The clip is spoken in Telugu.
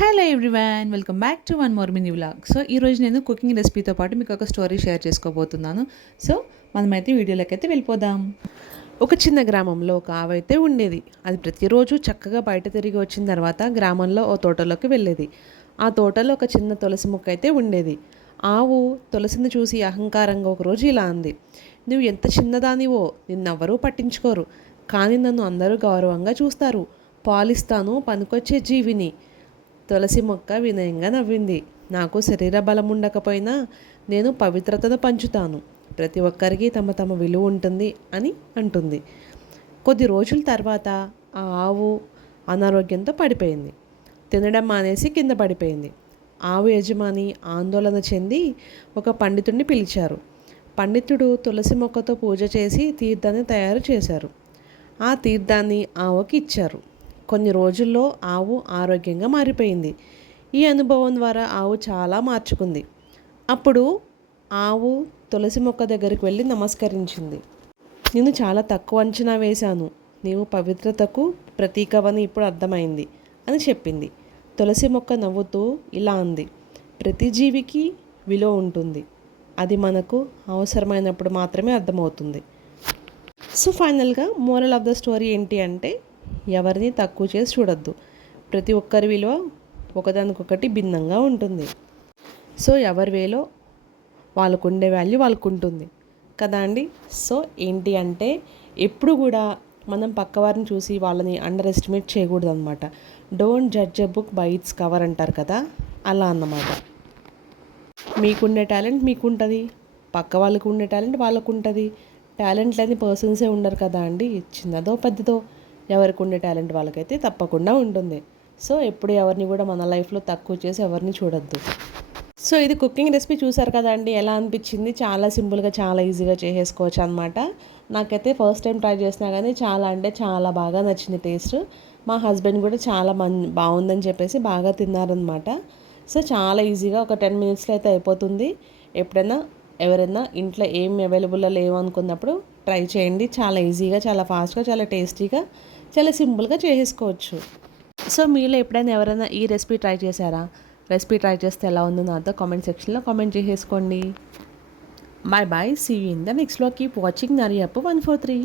Hello everyone, welcome back to one more mini vlog. So ఈరోజు నేను కుకింగ్ రెసిపీతో పాటు మీకు ఒక స్టోరీ షేర్ చేసుకోబోతున్నాను. సో మనమైతే వీడియోలోకి అయితే వెళ్ళిపోదాం. ఒక చిన్న గ్రామంలో ఒక ఆవైతే ఉండేది. అది ప్రతిరోజు చక్కగా బయట తిరిగి వచ్చిన తర్వాత గ్రామంలో ఓ తోటలోకి వెళ్ళేది. ఆ తోటలో ఒక చిన్న తులసి మొక్క అయితే ఉండేది. ఆవు తులసిని చూసి అహంకారంగా ఒకరోజు ఇలా అంది, నువ్వు ఎంత చిన్నదానివో, నిన్నెవ్వరూ పట్టించుకోరు, కానీ నన్ను అందరూ గౌరవంగా చూస్తారు. పాలిస్తాను, పనికొచ్చే జీవిని. తులసి మొక్క వినయంగా నవ్వింది. నాకు శరీర బలం ఉండకపోయినా నేను పవిత్రతను పంచుతాను. ప్రతి ఒక్కరికి తమ తమ విలువ ఉంటుంది అని అంటుంది. కొద్ది రోజుల తర్వాత ఆ ఆవు అనారోగ్యంతో పడిపోయింది. తినడం మానేసి కింద పడిపోయింది. ఆవు యజమాని ఆందోళన చెంది ఒక పండితుడిని పిలిచారు. పండితుడు తులసి మొక్కతో పూజ చేసి తీర్థాన్ని తయారు చేశారు. ఆ తీర్థాన్ని ఆవుకి ఇచ్చారు. కొన్ని రోజుల్లో ఆవు ఆరోగ్యంగా మారిపోయింది. ఈ అనుభవం ద్వారా ఆవు చాలా మార్చుకుంది. అప్పుడు ఆవు తులసి మొక్క దగ్గరికి వెళ్ళి నమస్కరించింది. నేను చాలా తక్కువ అంచనా వేశాను, నీవు పవిత్రతకు ప్రతీకవని ఇప్పుడు అర్థమైంది అని చెప్పింది. తులసి మొక్క నవ్వుతూ ఇలా అంది, ప్రతి జీవికి విలువ ఉంటుంది, అది మనకు అవసరమైనప్పుడు మాత్రమే అర్థమవుతుంది. సో ఫైనల్గా మోరల్ ఆఫ్ ద స్టోరీ ఏంటి అంటే, ఎవరిని తక్కువ చేసి చూడొద్దు. ప్రతి ఒక్కరి విలువ ఒకదానికొకటి భిన్నంగా ఉంటుంది. సో ఎవరి వేలో వాళ్ళకు ఉండే వాల్యూ వాళ్ళకు ఉంటుంది కదా అండి. సో ఏంటి అంటే, ఎప్పుడు కూడా మనం పక్కవారిని చూసి వాళ్ళని అండర్ ఎస్టిమేట్ చేయకూడదు అనమాట. Don't judge a book by its cover అంటారు కదా, అలా అన్నమాట. మీకుండే టాలెంట్ మీకు ఉంటుంది, పక్క వాళ్ళకు ఉండే టాలెంట్ వాళ్ళకు ఉంటుంది. టాలెంట్ లేని పర్సన్సే ఉండరు కదా అండి. చిన్నదో పెద్దదో ఎవరికి ఉండే టాలెంట్ వాళ్ళకైతే తప్పకుండా ఉంటుంది. సో ఎప్పుడు ఎవరిని కూడా మన లైఫ్లో తక్కువ చేసి ఎవరిని చూడొద్దు. సో ఇది కుకింగ్ రెసిపీ చూసారు కదా అండి, ఎలా అనిపించింది? చాలా సింపుల్గా చాలా ఈజీగా చేసేసుకోవచ్చు అనమాట. నాకైతే ఫస్ట్ టైం ట్రై చేసినా కానీ చాలా అంటే చాలా బాగా నచ్చింది టేస్ట్. మా హస్బెండ్ కూడా చాలా బాగుందని చెప్పేసి బాగా తిన్నారనమాట. సో చాలా ఈజీగా ఒక 10 మినిట్స్లో అయితే అయిపోతుంది. ఎప్పుడైనా ఎవరైనా ఇంట్లో ఏం అవైలబుల్లో లేవు అనుకున్నప్పుడు ట్రై చేయండి. చాలా ఈజీగా, చాలా ఫాస్ట్గా, చాలా టేస్టీగా, చాలా సింపుల్గా చేసేసుకోవచ్చు. సో మీలో ఎప్పుడైనా ఎవరైనా ఈ రెసిపీ ట్రై చేశారా? రెసిపీ ట్రై చేస్తే ఎలా ఉందో నాతో కామెంట్ సెక్షన్లో కామెంట్ చేసేసుకోండి. Bye bye, see you in the next vlog. Keep watching Nariyappu 143.